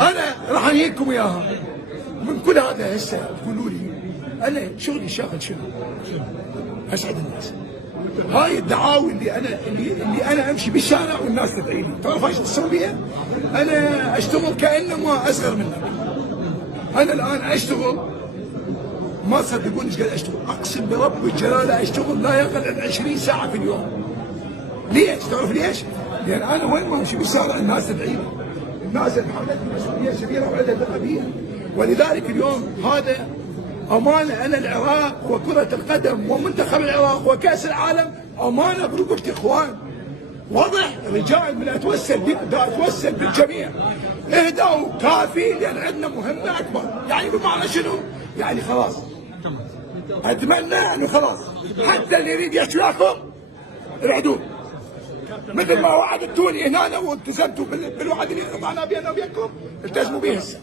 انا راح انهيكم اياها من كل هذا. هسه تقولوا لي انا شغلي شاغل شنو؟ اسعد الناس. هاي الدعاوي اللي انا امشي بالشارع والناس تدعي لي، تعرف ايش تسوي بيها؟ انا اشتغل كانما اصغر منك. انا الان اشتغل ما تصدقون ايش قاعد اشتغل، اقسم برب الجلاله اشتغل لا يقل عن 20 ساعه في اليوم. ليش؟ تعرف ليش؟ لان انا وين ما امشي بالشارع الناس تدعي لي. الناس تحملتني مسؤوليه كبيره وعندها ثقه بي. ولذلك اليوم هذا امانه، انا العراق وكره القدم ومنتخب العراق وكاس العالم امانه برقبه اخوان. واضح؟ رجال من اتوسل بالجميع اهدوا كافي، لان عندنا مهمه اكبر. يعني بمعنى شنو؟ يعني خلاص اتمنى انه خلاص حتى اللي يريد يحكي لكم ابعدوه، مثل ما وعدتوني هنا والتزمتوا بالوعد اللي قطعناه بيننا وبينكم، التزموا به هسه.